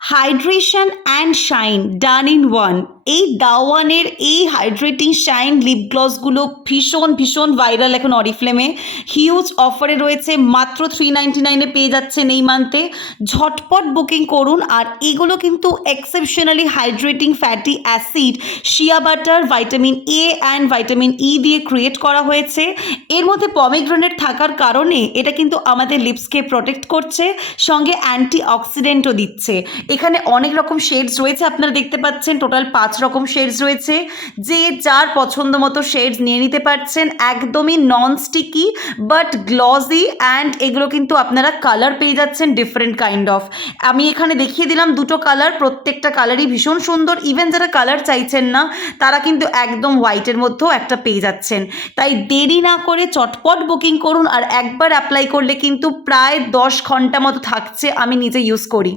Hydration and shine done in one. এই দাওয়ানের এই hydrating shine lip গ্লসগুলো ভীষণ ভীষণ ভাইরাল এখন অরিফ্লেমে। হিউজ অফারে রয়েছে, মাত্র 399-এ পেয়ে যাচ্ছেন এই মান্থে। ঝটপট বুকিং করুন। আর এগুলো কিন্তু exceptionally hydrating fatty acid, shea butter, vitamin A and vitamin ই দিয়ে ক্রিয়েট করা হয়েছে। এর মধ্যে পমিগ্রেনেট থাকার কারণে এটা কিন্তু আমাদের লিপসকে প্রোটেক্ট করছে, সঙ্গে অ্যান্টি অক্সিডেন্টও দিচ্ছে। এখানে অনেক রকম শেডস রয়েছে, আপনারা দেখতে পাচ্ছেন টোটাল 5 রকম শেডস রয়েছে। যে যার পছন্দ মতো শেডস নিয়ে নিতে পারছেন। একদমই non sticky but glossy, and এগুলো কিন্তু আপনারা কালার পেয়ে যাচ্ছেন ডিফারেন্ট কাইন্ড অফ। আমি এখানে দেখিয়ে দিলাম দুটো কালার, প্রত্যেকটা কালারই ভীষণ সুন্দর। ইভেন যারা কালার চাইছেন না তারা কিন্তু একদম হোয়াইটের মধ্যেও একটা পেয়ে যাচ্ছেন। তাই দেরি না করে চটপট বুকিং করুন। আর একবার অ্যাপ্লাই করলে কিন্তু প্রায় 10 ঘন্টা মতো থাকছে, আমি নিজে ইউজ করি।